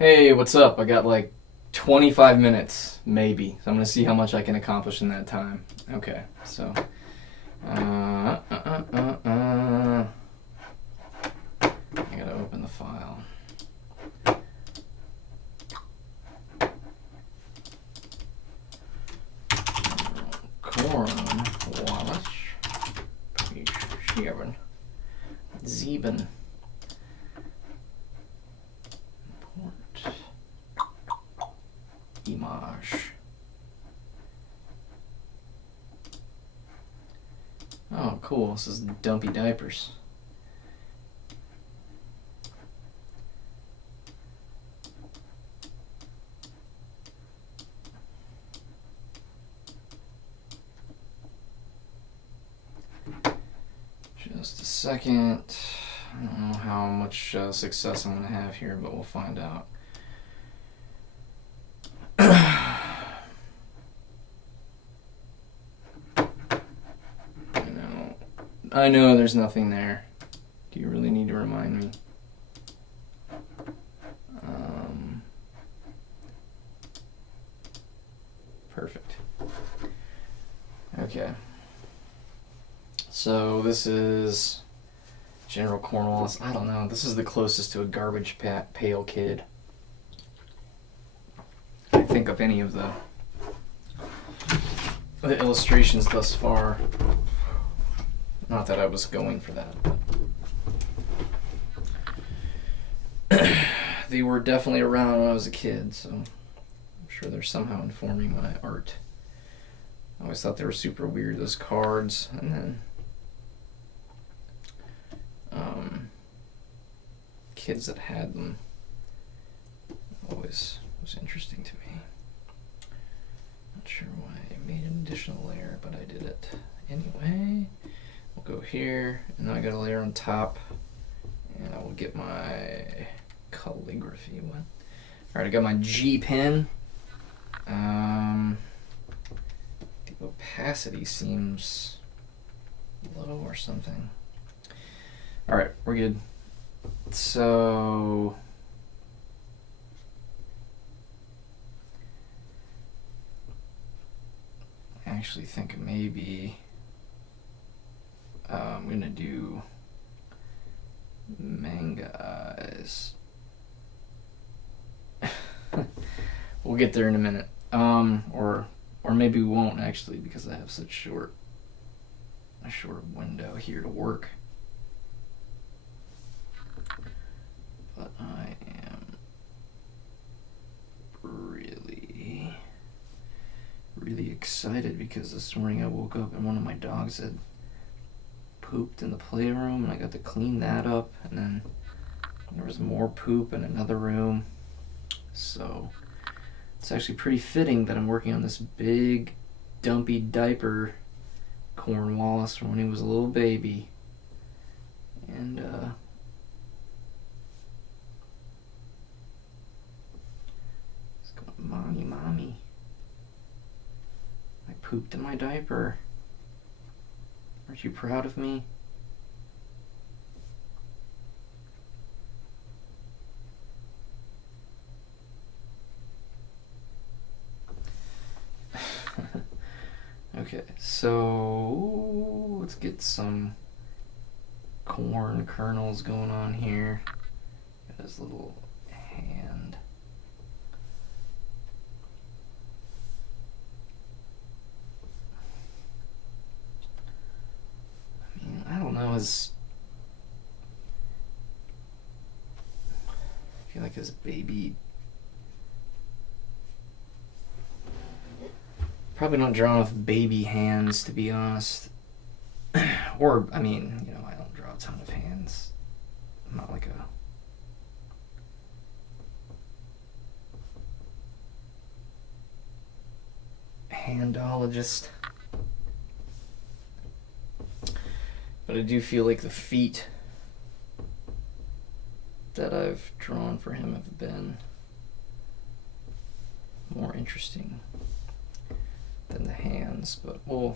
Hey, what's up? I got like 25 minutes, maybe. So I'm gonna see how much I can accomplish in that time. Okay, so. I gotta open the file. Cornwallis. Sharon. Zeben. Port. Image. Oh, cool. This is dumpy diapers. Just a second. I don't know how much success I'm going to have here, but we'll find out. I know there's nothing there. Do you really need to remind me? Perfect. Okay. So this is General Cornwallis. I don't know. This is the closest to a garbage pail kid I think of any of the illustrations thus far. Not that I was going for that, but they were definitely around when I was a kid, so I'm sure they're somehow informing my art. I always thought they were super weird, those cards, and then kids that had them always was interesting to me. Not sure why I made an additional layer, but I did it anyway. We'll go here, and then I got a layer on top, and I will get my calligraphy one. Alright, I got my G pen. The opacity seems low or something. Alright, we're good. So I actually think maybe I'm gonna do manga eyes. We'll get there in a minute. Or maybe we won't actually, because I have such a short window here to work. But I am really excited because this morning I woke up and one of my dogs had pooped in the playroom, and I got to clean that up, and then there was more poop in another room. So it's actually pretty fitting that I'm working on this big dumpy diaper Cornwallis from when he was a little baby. And he's going, mommy, I pooped in my diaper. Aren't you proud of me? Okay, so let's get some corn kernels going on here. Got his little hand. I mean, I don't know, I feel like his baby. Probably not draw enough baby hands, to be honest. Or, I mean, you know, I don't draw a ton of hands. I'm not like a handologist. But I do feel like the feet that I've drawn for him have been more interesting than the hands, but I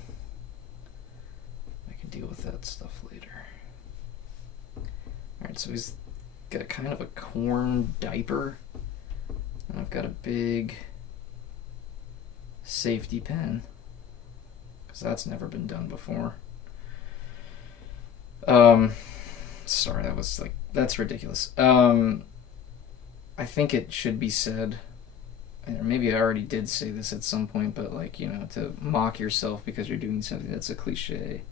can deal with that stuff later. Alright, so he's got kind of a corn diaper. And I've got a big safety pin, because that's never been done before. Sorry, that's ridiculous. I think it should be said, or maybe I already did say this at some point, but to mock yourself because you're doing something that's a cliche.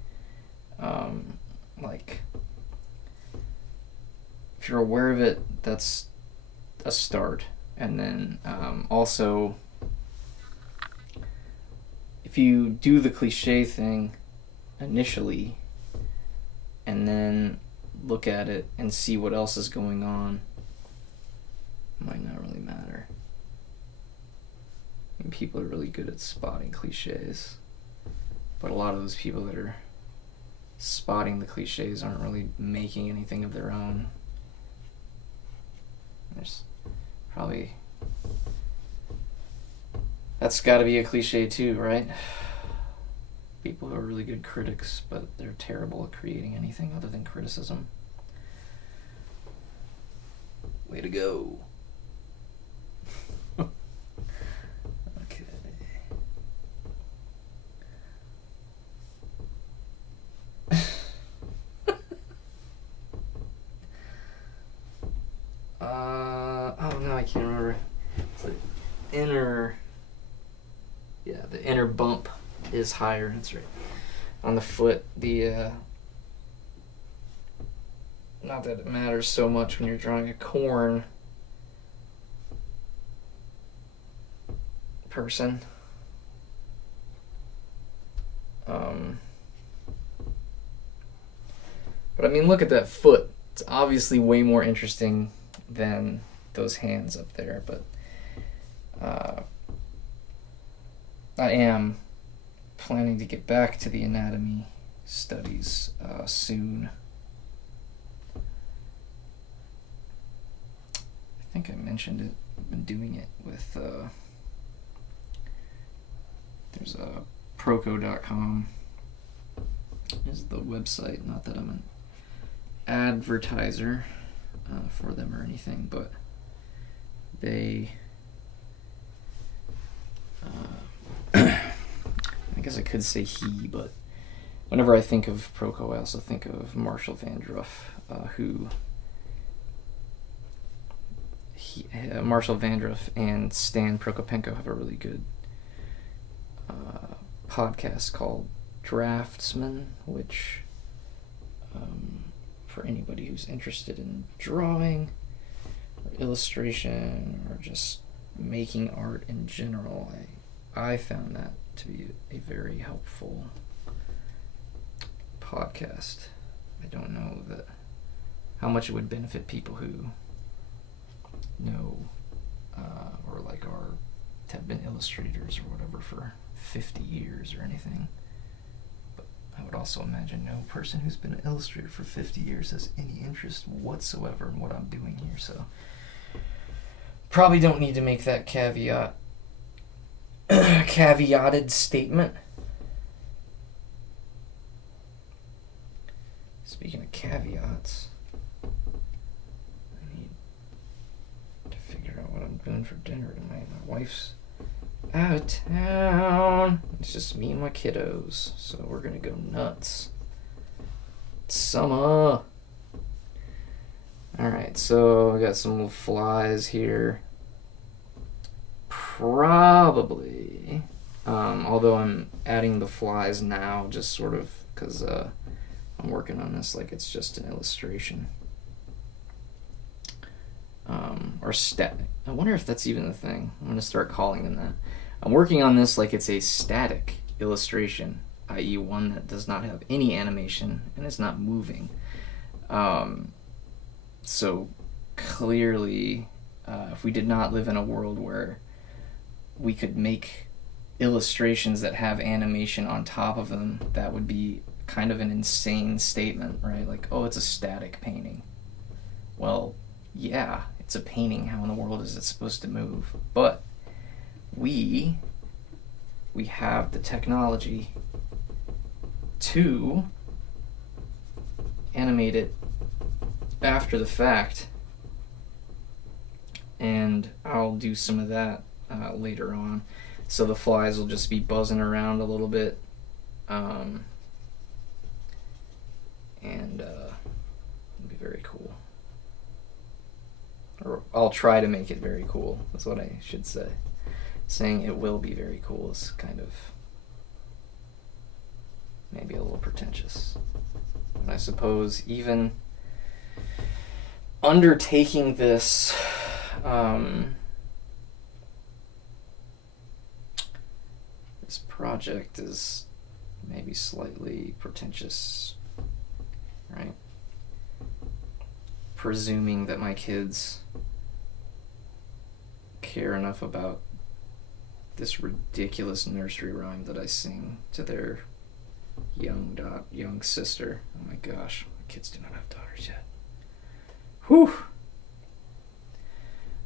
If you're aware of it, that's a start. And then also, if you do the cliche thing initially and then look at it and see what else is going on, it might not really matter. I mean, people are really good at spotting cliches, but a lot of those people that are spotting the cliches aren't really making anything of their own. There's probably... That's gotta be a cliche too, right? People who are really good critics, but they're terrible at creating anything other than criticism. Way to go. Okay. Oh no, I can't remember. It's like the inner bump is higher. That's right. On the foot, not that it matters so much when you're drawing a corn person. But I mean, look at that foot. It's obviously way more interesting than those hands up there, but I am planning to get back to the anatomy studies soon. I think I mentioned it. I've been doing it with there's a proco.com is the website. Not that I'm an advertiser for them or anything, but they I guess I could say he, but whenever I think of Proco, I also think of Marshall Vandruff, Marshall Vandruff and Stan Prokopenko have a really good podcast called Draftsman, which for anybody who's interested in drawing or illustration or just making art in general, I found that to be a very helpful podcast. I don't know how much it would benefit people who know or have been illustrators or whatever for 50 years or anything. But I would also imagine no person who's been an illustrator for 50 years has any interest whatsoever in what I'm doing here, so probably don't need to make that caveated statement. Speaking of caveats, I need to figure out what I'm doing for dinner tonight. My wife's out of town. It's just me and my kiddos, so we're gonna go nuts. It's summer. Alright, so I got some little flies here. Probably, although I'm adding the flies now just sort of because I'm working on this like it's just an illustration. Or static. I wonder if that's even a thing. I'm going to start calling them that. I'm working on this like it's a static illustration, i.e. one that does not have any animation and is not moving. So clearly, if we did not live in a world where we could make illustrations that have animation on top of them, that would be kind of an insane statement, right? Like, oh, it's a static painting. Well, yeah, it's a painting. How in the world is it supposed to move? But we have the technology to animate it after the fact and and I'll do some of that later on. So the flies will just be buzzing around a little bit. And it'll be very cool. Or I'll try to make it very cool, that's what I should say. Saying it will be very cool is kind of maybe a little pretentious. And I suppose even undertaking this this project is maybe slightly pretentious, right? Presuming that my kids care enough about this ridiculous nursery rhyme that I sing to their young sister. Oh my gosh, my kids do not have daughters yet. Whew.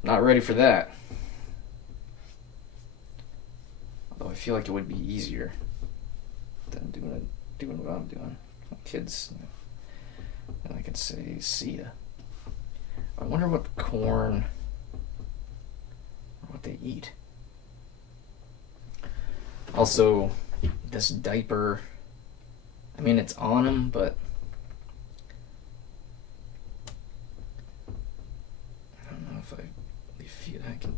Not ready for that. Although I feel like it would be easier than doing what I'm doing. My kids, and I can say, see ya. I wonder what corn, what they eat. Also, this diaper, I mean, it's on them, but I don't know if I can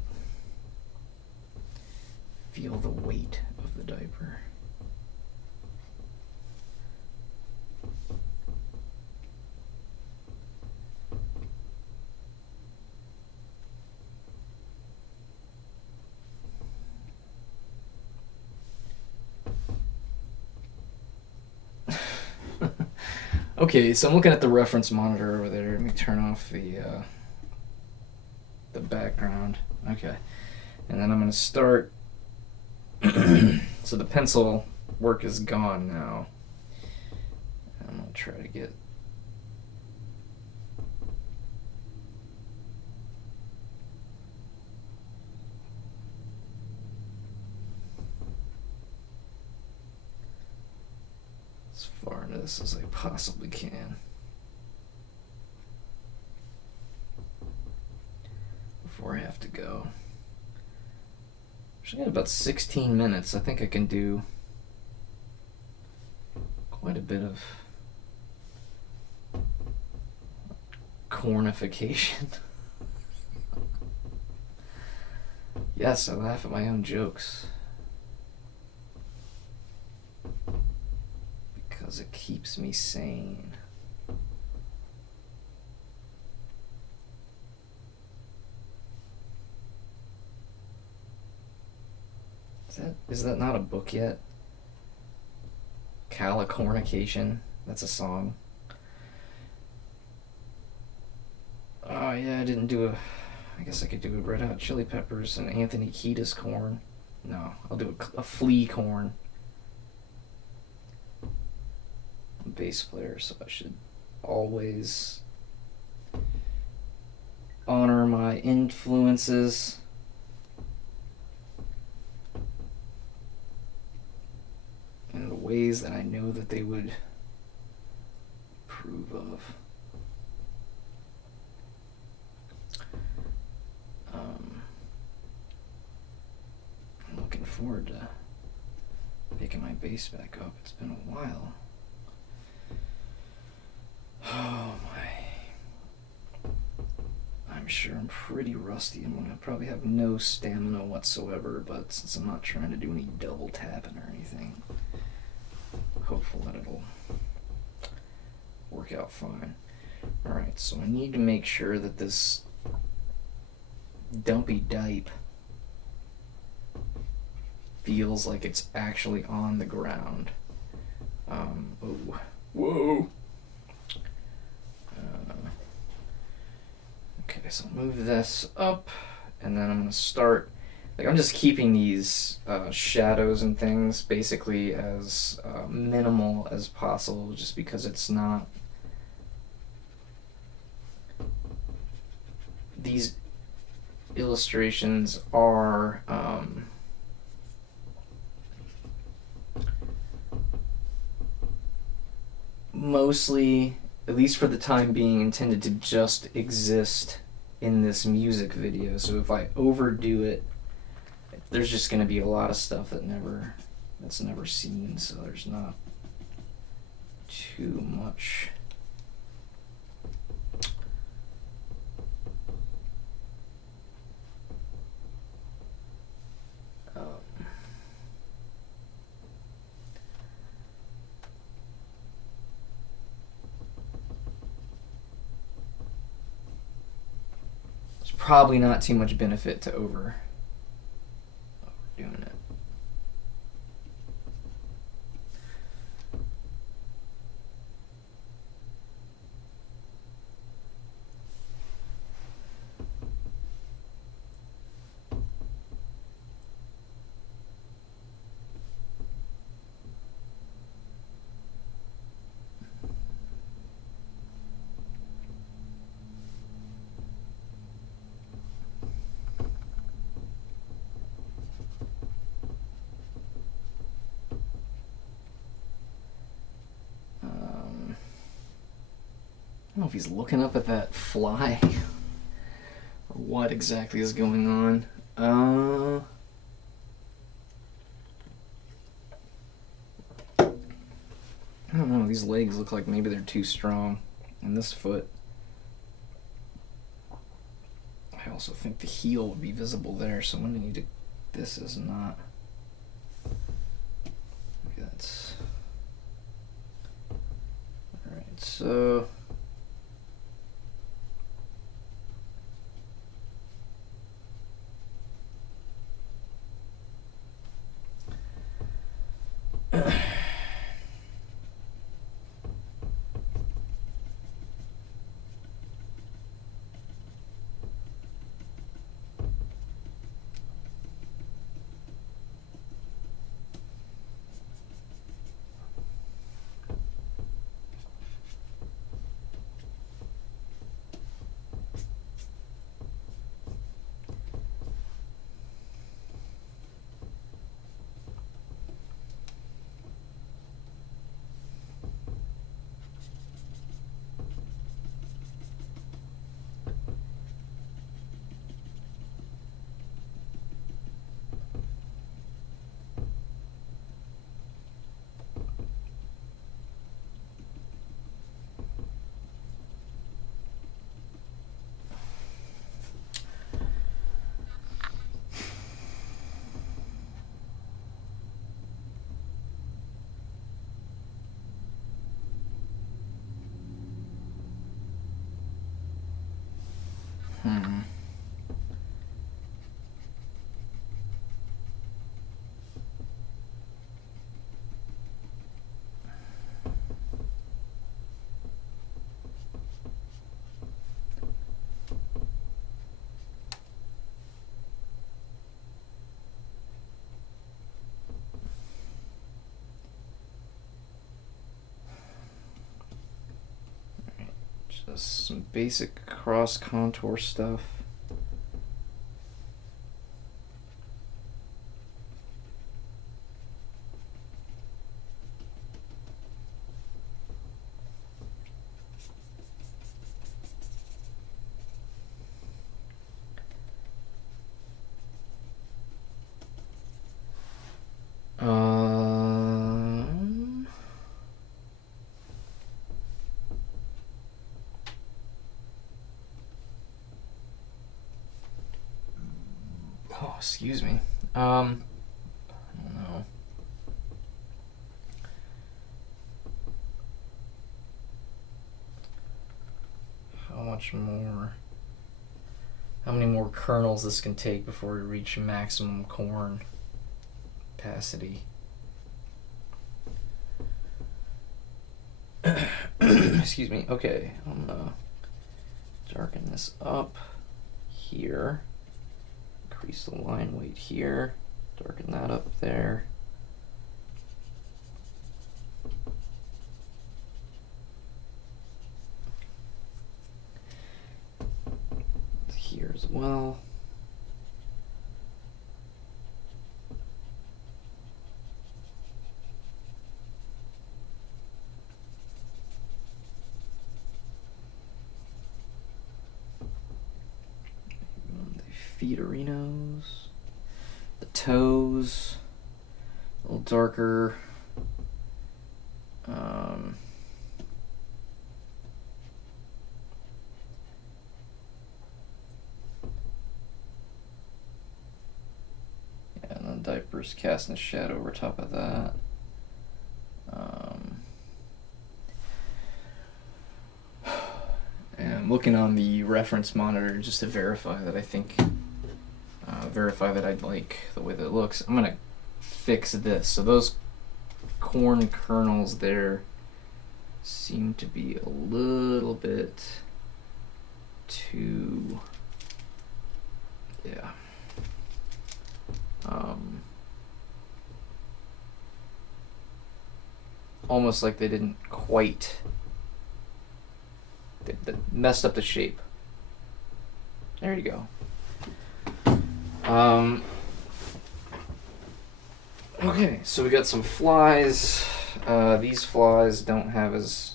feel the weight of the diaper. Okay, so I'm looking at the reference monitor over there. Let me turn off the background. Okay, and then I'm gonna start. So the pencil work is gone now. I'm gonna try to get. As far into this as I possibly can before I have to go. I got about 16 minutes. I think I can do quite a bit of cornification. Yes, I laugh at my own jokes. Because it keeps me sane. Is that not a book yet? Calicornication? That's a song. Oh yeah, I didn't do I guess I could do a Red Hot Chili Peppers and Anthony Kiedis corn. No, I'll do a flea corn. I'm a bass player, so I should always honor my influences. In the ways that I know that they would approve of. I'm looking forward to picking my bass back up. It's been a while. Oh my. I'm sure I'm pretty rusty and I probably have no stamina whatsoever, but since I'm not trying to do any double tapping or anything, hopeful that it'll work out fine. Alright, so I need to make sure that this dumpy dipe feels like it's actually on the ground. Oh, whoa. Okay, so I'll move this up, and then I'm gonna start. Like, I'm just keeping these shadows and things basically as minimal as possible, just because it's not. These illustrations are mostly, at least for the time being, intended to just exist in this music video. So if I overdo it, there's just going to be a lot of stuff that's never seen, so there's not too much. There's probably not too much benefit to overdoing it. I don't know if he's looking up at that fly or what exactly is going on. I don't know, these legs look like maybe they're too strong. And this foot, I also think the heel would be visible there, so I'm going to need to, this is not, maybe that's, alright, so, just some basic cross contour stuff. Oh, excuse me. I don't know. How many more kernels this can take before we reach maximum corn capacity. Excuse me. Okay, I'm gonna darken this up here. Increase the line weight here. Darken that up there. Here as well. feeterinos. The toes, a little darker. Yeah, and then diapers casting a shadow over top of that. And I'm looking on the reference monitor just to verify that I like the way that it looks. I'm gonna fix this. So those corn kernels there seem to be a little bit too, yeah. Almost like they didn't quite, they messed up the shape. There you go. Okay, so we got some flies. These flies don't have as,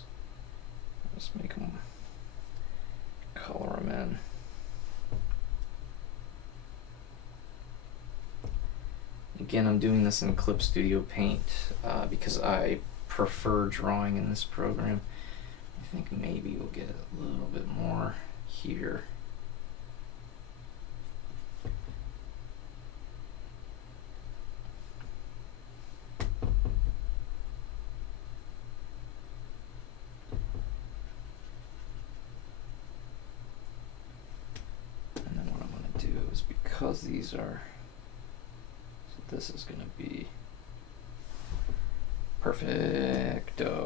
let's make them, color them in. Again, I'm doing this in Clip Studio Paint because I prefer drawing in this program. I think maybe we'll get a little bit more here. And then what I'm going to do is, because these are, so this is going to be perfecto.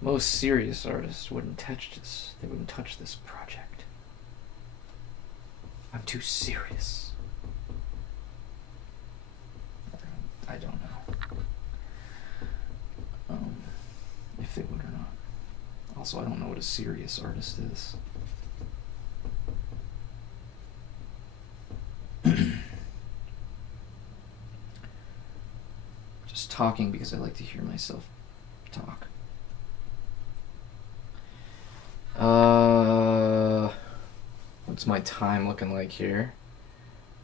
Most serious artists wouldn't touch this. They wouldn't touch this project. I'm too serious. I don't know if they would or not. Also, I don't know what a serious artist is. Just talking because I like to hear myself talk. What's my time looking like here?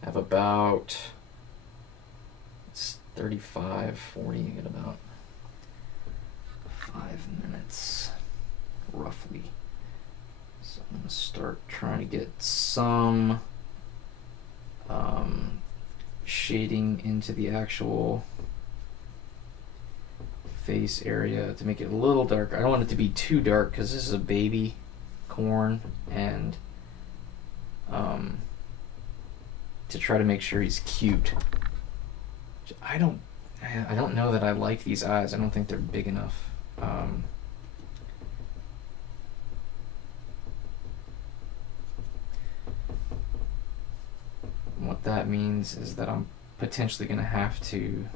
I have about, it's 35, 40, I get about 5 minutes, roughly. So I'm gonna start trying to get some shading into the actual face area to make it a little darker. I don't want it to be too dark because this is a baby corn, and to try to make sure he's cute. I don't know that I like these eyes. I don't think they're big enough. What that means is that I'm potentially going to have to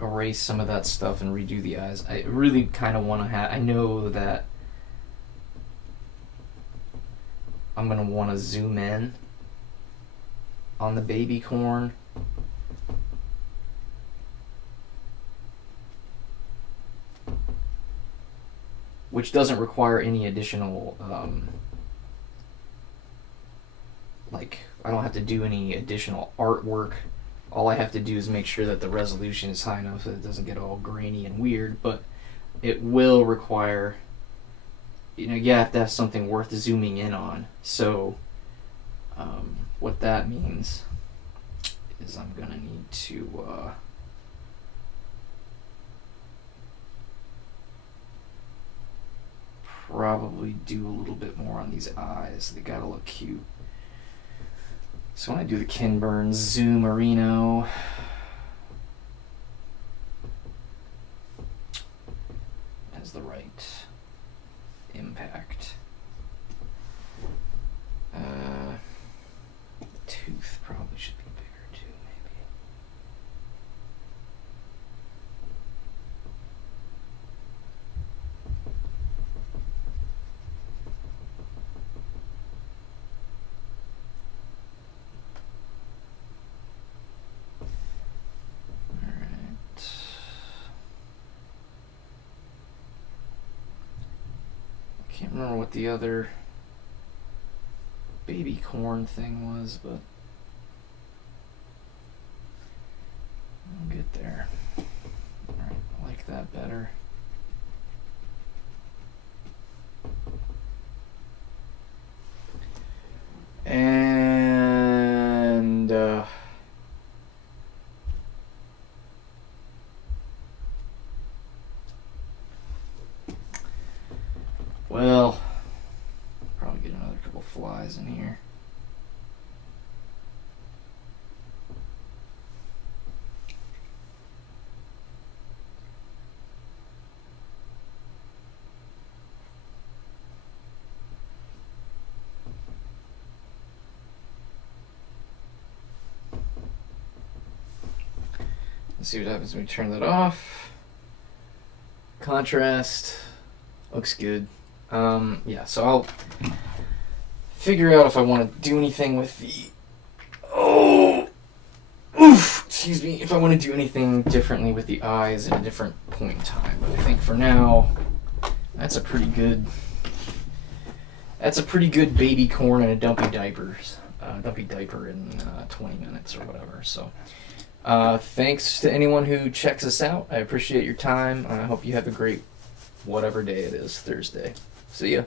erase some of that stuff and redo the eyes. I really kind of want to have, I know that I'm going to want to zoom in on the baby corn. Which doesn't require any additional, like, I don't have to do any additional artwork. All I have to do is make sure that the resolution is high enough so that it doesn't get all grainy and weird, but it will require, you know, you have to have something worth zooming in on. So what that means is I'm gonna need to probably do a little bit more on these eyes. They gotta look cute. So when I do the Kinburn Zoom Merino, it has the right impact. The tooth probably should be bigger too, Can't remember what the other baby corn thing was, but I'll get there. Alright, I like that better. And well, probably get another couple flies in here. Let's see what happens when we turn that off. Contrast looks good. Yeah, so I'll figure out if I want to do anything with the excuse me, if I want to do anything differently with the eyes at a different point in time. But I think for now, that's a pretty good baby corn and a dumpy diaper in 20 minutes or whatever. So thanks to anyone who checks us out. I appreciate your time. I hope you have a great whatever day it is, Thursday. See ya.